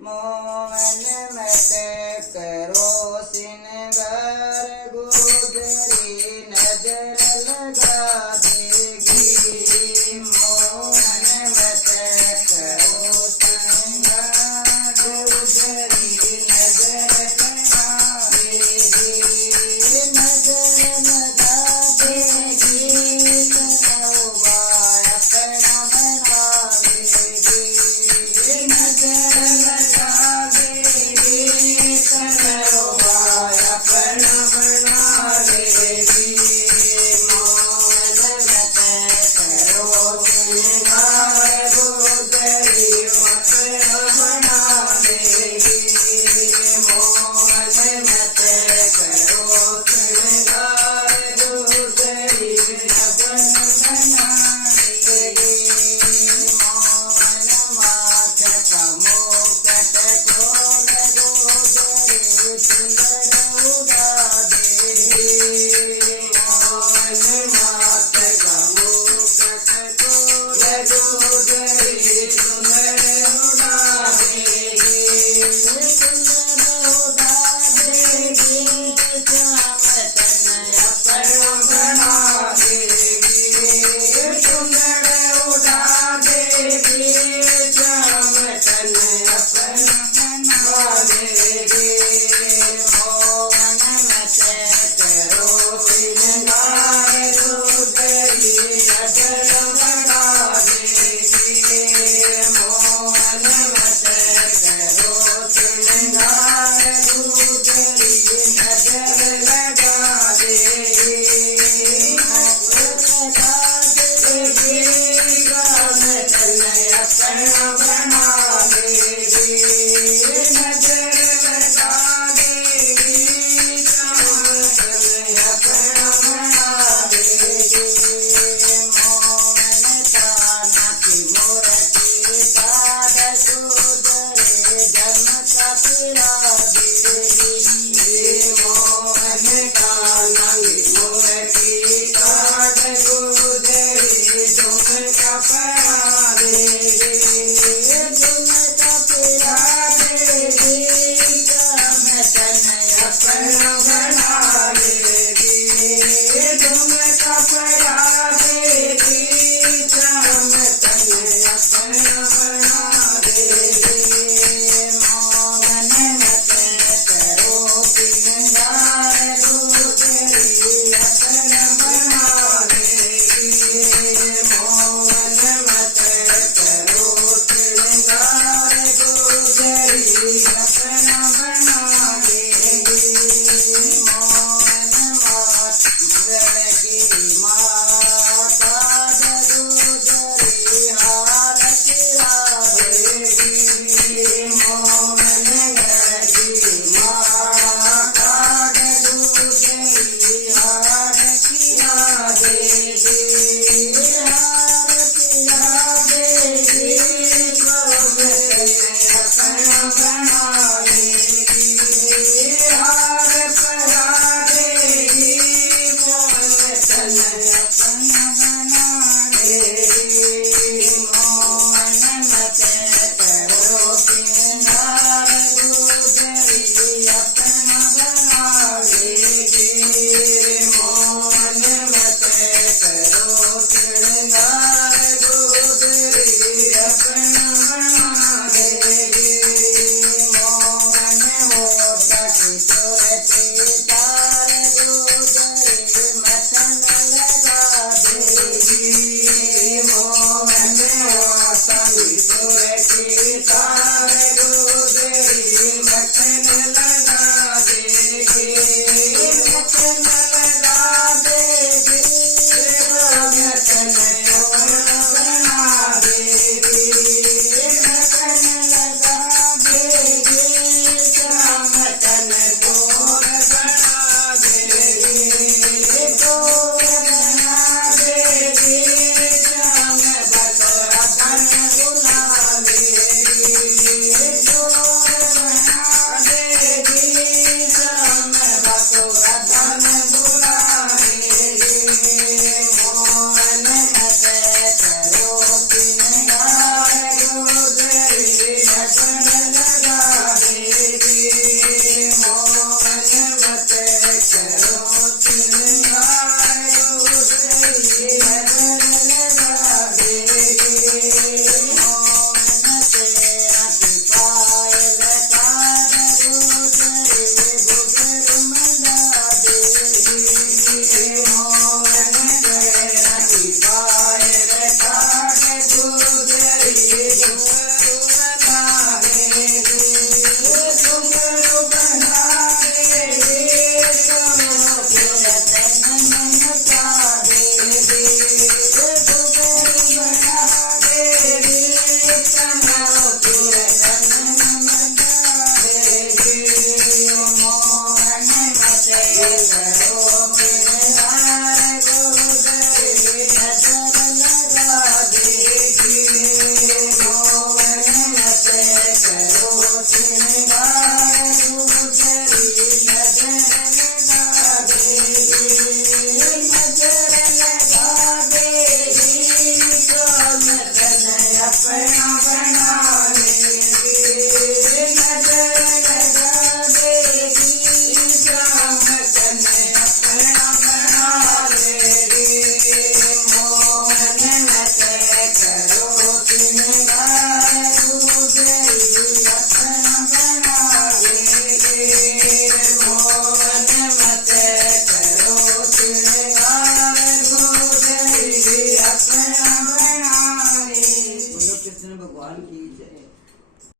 मोहन मत करो सिंगार गुजरी नजर लगा देगी मोहन मत करो सिंगार गुजरी नजर लगा देगी नजर लगा देगी तनौवा अपना बना देगी नजर लगा देगी तनौवा अपना बना देगी मोहन मत करो सिंगार गुजरी अपना बना देगी मोहन मत करो सिंगार गुजरी अपना बना देगी मोहन माथ का मुकुट खोल गुजरी सुंदर उड़ा देगी मोहन माथ का मुकुट खोल गुजरी सुंदर उड़ा देगी सुंदर उड़ा देगी श्याम तन अपना बना देगी सुंदर उड़ा देगी श्याम तन अपना बना देगी मोहन मत करो सिंगार गुजरी नजर लगा देगी मोहन मत करो सिंगार गुजरी नजर लगा देगी लगा देगी गान तन अपना बना देगी नजर लगा देगी श्याम तन अपना बना देगी मोहन काना की मूर्ति साध सुंदर झमका फिरा देगी मोहन काना की मूर्ति साध गुजरी झुमका फिरा देगी झुमका फिरा देगी श्याम तन अपना बना देगी झुमका फिरा देगी श्याम तन अपना बना देगी मोहन मत करो सिंगार गुजरी अपना बना देगी मोहन मत करो सिंगार गुजरी अपना बना